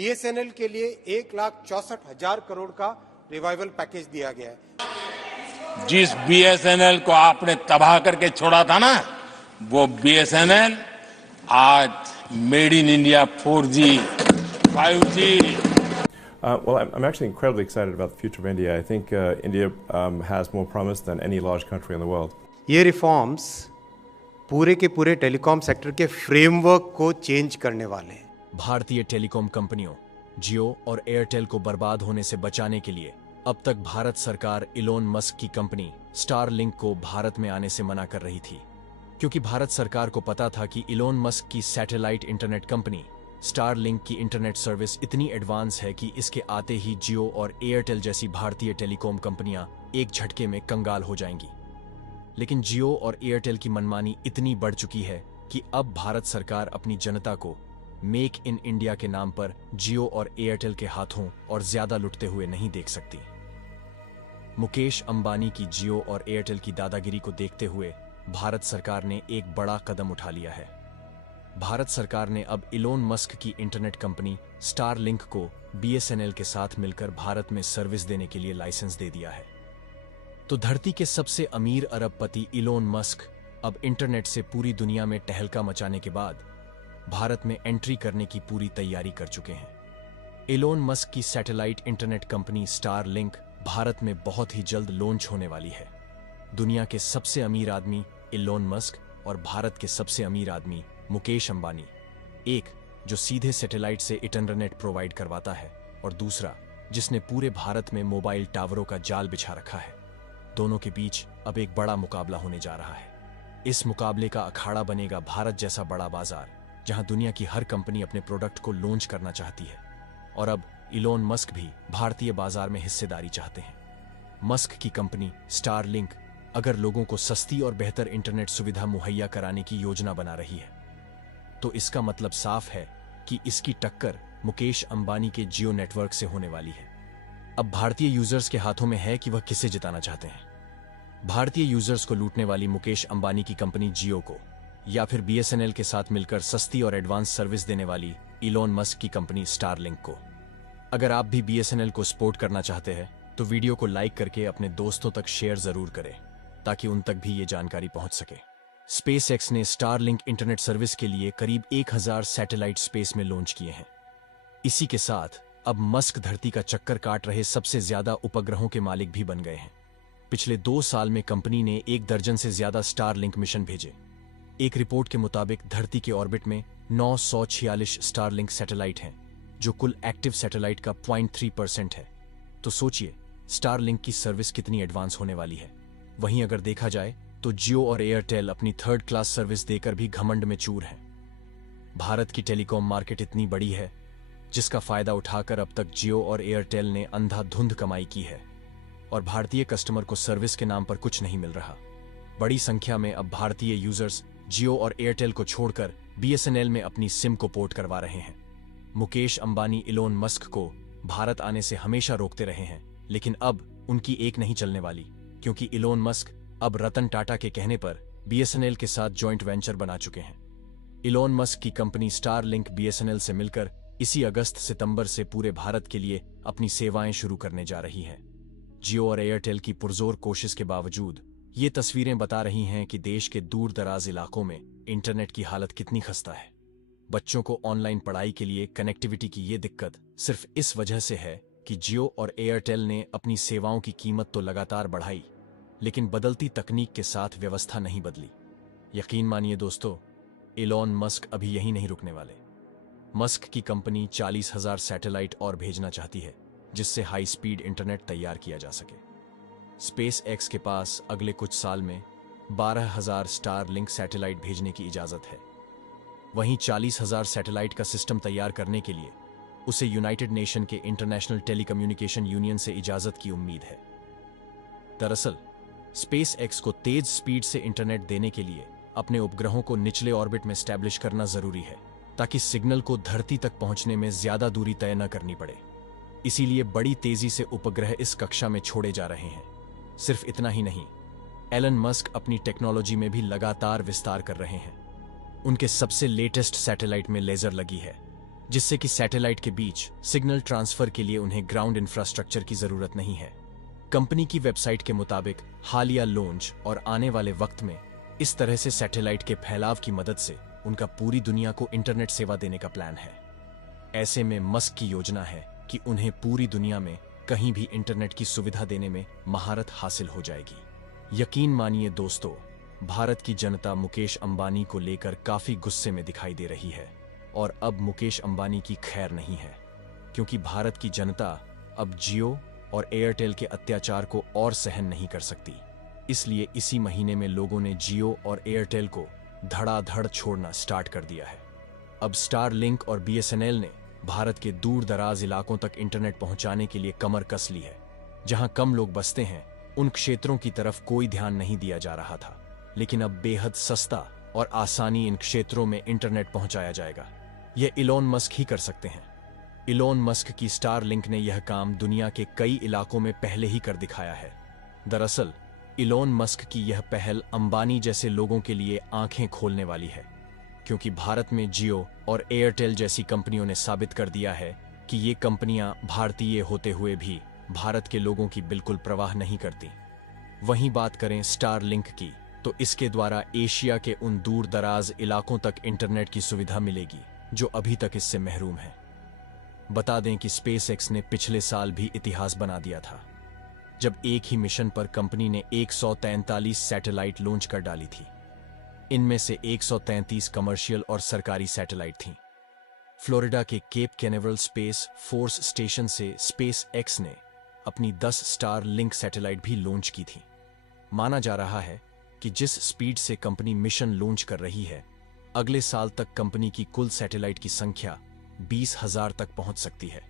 BSNL के लिए 1,64,000 करोड़ का रिवाइवल पैकेज दिया गया है। जिस बीएसएनएल को आपने तबाह करके छोड़ा था ना, वो बीएसएनएल आज made in India 4G, 5G। Well, I'm actually incredibly excited about the future of India. I think India has more promise than any large country in the world. ये रिफॉर्म्स पूरे के पूरे टेलीकॉम सेक्टर के framework को change करने वाले हैं। भारतीय टेलीकॉम कंपनियों जियो और एयरटेल को बर्बाद होने से बचाने के लिए अब तक भारत सरकार इलोन मस्क की कंपनी स्टारलिंक को भारत में आने से मना कर रही थी, क्योंकि भारत सरकार को पता था कि इलोन मस्क की सैटेलाइट इंटरनेट कंपनी स्टारलिंक की इंटरनेट सर्विस इतनी एडवांस है कि इसके आते ही जियो और एयरटेल जैसी भारतीय टेलीकॉम कंपनियां एक झटके में कंगाल हो जाएंगी। लेकिन जियो और एयरटेल की मनमानी इतनी बढ़ चुकी है कि अब भारत सरकार अपनी जनता को मेक इन इंडिया के नाम पर जियो और एयरटेल के हाथों और ज्यादा लुटते हुए नहीं देख सकती। मुकेश अंबानी की जियो और एयरटेल की दादागिरी को देखते हुए भारत सरकार ने एक बड़ा कदम उठा लिया है। भारत सरकार ने अब इलोन मस्क की इंटरनेट कंपनी स्टारलिंक को बीएसएनएल के साथ मिलकर भारत में सर्विस देने के लिए लाइसेंस दे दिया है। तो धरती के सबसे अमीर अरबपति इलोन मस्क अब इंटरनेट से पूरी दुनिया में टहलका मचाने के बाद भारत में एंट्री करने की पूरी तैयारी कर चुके हैं। इलोन मस्क की satellite internet company Starlink Bharat में बहुत ही जल्द लॉन्च होने वाली है। दुनिया के सबसे अमीर आदमी इलोन मस्क और भारत के सबसे अमीर आदमी मुकेश अंबानी, एक जो सीधे सैटेलाइट से इंटरनेट प्रोवाइड करवाता है और दूसरा जिसने पूरे भारत में मोबाइल टावरों का जाल बिछा रखा है, दोनों के बीच अब एक बड़ा मुकाबला होने जा रहा है। इस मुकाबले का अखाड़ा बनेगा भारत जैसा बड़ा बाजार, जहां दुनिया की हर कंपनी अपने प्रोडक्ट को लॉन्च करना चाहती है और अब इलोन मस्क भी भारतीय बाजार में हिस्सेदारी चाहते हैं। मस्क की कंपनी स्टारलिंक अगर लोगों को सस्ती और बेहतर इंटरनेट सुविधा मुहैया कराने की योजना बना रही है, तो इसका मतलब साफ है कि इसकी टक्कर मुकेश अंबानी के जियो नेटवर्क से होने वाली है। अब भारतीय यूजर्स के हाथों में है कि वह किसे जिताना चाहते हैं, भारतीय यूजर्स को लूटने वाली मुकेश अंबानी की कंपनी जियो को, या फिर बीएसएनएल के साथ मिलकर सस्ती और एडवांस सर्विस देने वाली इलोन मस्क की कंपनी स्टारलिंक को। अगर आप भी बीएसएनएल को सपोर्ट करना चाहते हैं तो वीडियो को लाइक करके अपने दोस्तों तक शेयर जरूर करें, ताकि उन तक भी ये जानकारी पहुंच सके। स्पेसएक्स ने स्टारलिंक इंटरनेट सर्विस के लिए करीब 1000 सैटेलाइट स्पेस में लॉन्च किए हैं। इसी के साथ अब मस्क धरती का चक्कर काट रहे सबसे ज्यादा उपग्रहों के मालिक भी बन गए हैं। पिछले 2 साल में कंपनी ने 1 दर्जन से ज्यादा स्टारलिंक मिशन भेजे। एक रिपोर्ट के मुताबिक धरती के ऑर्बिट में 946 स्टारलिंक सैटेलाइट हैं, जो कुल एक्टिव सैटेलाइट का 0.3% है। तो सोचिए स्टारलिंक की सर्विस कितनी एडवांस होने वाली है। वहीं अगर देखा जाए तो जियो और एयरटेल अपनी 3rd क्लास सर्विस देकर भी घमंड में चूर हैं। भारत की टेलीकॉम मार्केट इतनी बड़ी है जिसका फायदा उठाकर अब तक जियो और एयरटेल ने अंधाधुंध कमाई की है और भारतीय कस्टमर को सर्विस के नाम पर कुछ नहीं मिल रहा। बड़ी संख्या में अब भारतीय यूजर्स जियो और एयरटेल को छोड़कर बीएसएनएल में अपनी सिम को पोर्ट करवा रहे हैं। मुकेश अंबानी इलोन मस्क को भारत आने से हमेशा रोकते रहे हैं, लेकिन अब उनकी एक नहीं चलने वाली, क्योंकि इलोन मस्क अब रतन टाटा के कहने पर बीएसएनएल के साथ जॉइंट वेंचर बना चुके हैं। इलोन मस्क की कंपनी स्टारलिंक बीएसएनएल से मिलकर इसी अगस्त-सितंबर से पूरे भारत के लिए अपनी सेवाएं शुरू करने जा रही है। जियो और एयरटेल की पुरजोर कोशिश के बावजूद ये तस्वीरें बता रही हैं कि देश के दूर दराज इलाकों में इंटरनेट की हालत कितनी खस्ता है। बच्चों को ऑनलाइन पढ़ाई के लिए कनेक्टिविटी की ये दिक्कत सिर्फ इस वजह से है कि जियो और एयरटेल ने अपनी सेवाओं की कीमत तो लगातार बढ़ाई, लेकिन बदलती तकनीक के साथ व्यवस्था नहीं बदली। यकीन मानिए दोस्तों, इलोन मस्क अभी यहीं नहीं रुकने वाले। मस्क की कंपनी 40,000 सैटेलाइट और भेजना चाहती है, जिससे हाई स्पीड इंटरनेट तैयार किया जा सके। स्पेस एक्स के पास अगले कुछ साल में 12,000 स्टारलिंक सैटेलाइट भेजने की इजाजत है। वहीं 40,000 सैटेलाइट का सिस्टम तैयार करने के लिए उसे यूनाइटेड नेशन के इंटरनेशनल टेलीकम्युनिकेशन यूनियन से इजाजत की उम्मीद है। दरअसल स्पेस एक्स को तेज स्पीड से इंटरनेट देने के लिए अपने उपग्रहों को निचले ऑर्बिट में स्टैब्लिश करना जरूरी है, ताकि सिग्नल को धरती तक पहुंचने में ज्यादा दूरी तय न करनी पड़े। इसीलिए बड़ी तेजी से उपग्रह इस कक्षा में छोड़े जा रहे हैं। सिर्फ इतना ही नहीं, एलन मस्क अपनी टेक्नोलॉजी में भी लगातार विस्तार कर रहे हैं। उनके सबसे लेटेस्ट सैटेलाइट में लेजर लगी है, जिससे कि सैटेलाइट के बीच सिग्नल ट्रांसफर के लिए उन्हें ग्राउंड इंफ्रास्ट्रक्चर की जरूरत नहीं है। कंपनी की वेबसाइट के मुताबिक हालिया लॉन्च और आने वाले वक्त में इस तरह से सैटेलाइट के फैलाव की मदद से उनका पूरी दुनिया को इंटरनेट सेवा देने का प्लान है। ऐसे में मस्क की योजना है कि उन्हें पूरी दुनिया में कहीं भी इंटरनेट की सुविधा देने में महारत हासिल हो जाएगी। यकीन मानिए दोस्तों, भारत की जनता मुकेश अंबानी को लेकर काफी गुस्से में दिखाई दे रही है और अब मुकेश अंबानी की खैर नहीं है, क्योंकि भारत की जनता अब जियो और एयरटेल के अत्याचार को और सहन नहीं कर सकती। इसलिए इसी महीने में लोगों ने जियो और एयरटेल को धड़ाधड़ छोड़ना स्टार्ट कर दिया है। अब स्टारलिंक और बीएसएनएल ने भारत के दूर दराज इलाकों तक इंटरनेट पहुंचाने के लिए कमर कस ली है। जहां कम लोग बसते हैं उन क्षेत्रों की तरफ कोई ध्यान नहीं दिया जा रहा था, लेकिन अब बेहद सस्ता और आसानी इन क्षेत्रों में इंटरनेट पहुंचाया जाएगा। यह इलॉन मस्क ही कर सकते हैं। इलॉन मस्क की स्टारलिंक ने यह काम दुनिया के कई इलाकों में पहले ही कर दिखाया है। दरअसल इलॉन मस्क की यह पहल अंबानी जैसे लोगों के लिए आंखें खोलने वाली है, क्योंकि भारत में जियो और एयरटेल जैसी कंपनियों ने साबित कर दिया है कि ये कंपनियां भारतीय होते हुए भी भारत के लोगों की बिल्कुल परवाह नहीं करती। वहीं बात करें स्टारलिंक की, तो इसके द्वारा एशिया के उन दूर दराज इलाकों तक इंटरनेट की सुविधा मिलेगी जो अभी तक इससे महरूम है। बता दें कि स्पेसएक्स ने पिछले साल भी इतिहास बना दिया था, जब एक ही मिशन पर कंपनी ने 143 सैटेलाइट लॉन्च कर डाली थी। इनमें से 133 कमर्शियल और सरकारी सैटेलाइट थीं। फ्लोरिडा के cap Canaveral space force station से स्पेसएक्स ने अपनी 10 स्टारलिंक सैटेलाइट भी लॉन्च की थी। माना जा रहा है कि जिस स्पीड से कंपनी मिशन लॉन्च कर रही है, अगले साल तक कंपनी की कुल सैटेलाइट की संख्या 20,000 तक पहुंच सकती है।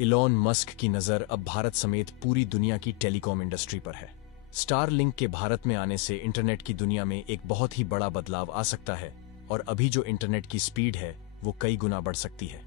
इलॉन मस्क की नजर अब भारत समेत पूरी दुनिया की टेलीकॉम इंडस्ट्री पर है। स्टारलिंक के भारत में आने से इंटरनेट की दुनिया में एक बहुत ही बड़ा बदलाव आ सकता है और अभी जो इंटरनेट की स्पीड है वो कई गुना बढ़ सकती है।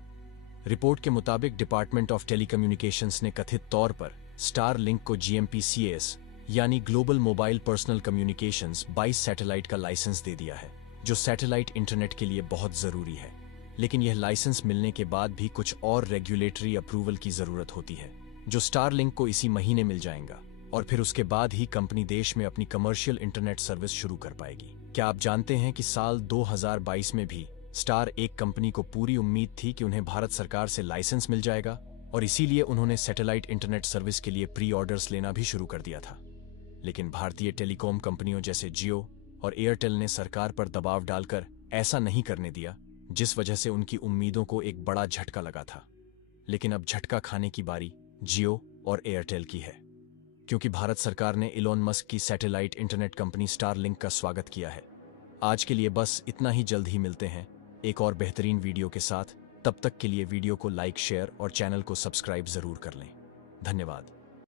रिपोर्ट के मुताबिक डिपार्टमेंट ऑफ टेलीकम्युनिकेशंस ने कथित तौर पर स्टारलिंक को GMPCS यानी global mobile personal communications 22 satellite का लाइसेंस दे दिया है, जो सैटेलाइट इंटरनेट के लिए बहुत जरूरी है। लेकिन यह लाइसेंस मिलने के बाद भी कुछ और रेगुलेटरी अप्रूवल की जरूरत होती है, जो स्टारलिंक को इसी महीने मिल जाएगा और फिर उसके बाद ही कंपनी देश में अपनी कमर्शियल इंटरनेट सर्विस शुरू कर पाएगी। क्या आप जानते हैं कि साल 2022 में भी स्टार एक कंपनी को पूरी उम्मीद थी कि उन्हें भारत सरकार से लाइसेंस मिल जाएगा और इसीलिए उन्होंने सैटेलाइट इंटरनेट सर्विस के लिए प्री ऑर्डर्स लेना भी शुरू कर दिया था। लेकिन भारतीय टेलीकॉम कंपनियों जैसे जियो और एयरटेल ने सरकार पर दबाव डालकर ऐसा नहीं करने दिया, जिस वजह से उनकी उम्मीदों को एक बड़ा झटका लगा था। लेकिन अब झटका खाने की बारी जियो और एयरटेल की है, क्योंकि भारत सरकार ने इलॉन मस्क की सैटेलाइट इंटरनेट कंपनी स्टारलिंक का स्वागत किया है। आज के लिए बस इतना ही। जल्द ही मिलते हैं एक और बेहतरीन वीडियो के साथ। तब तक के लिए वीडियो को लाइक, शेयर और चैनल को सब्सक्राइब जरूर कर लें। धन्यवाद।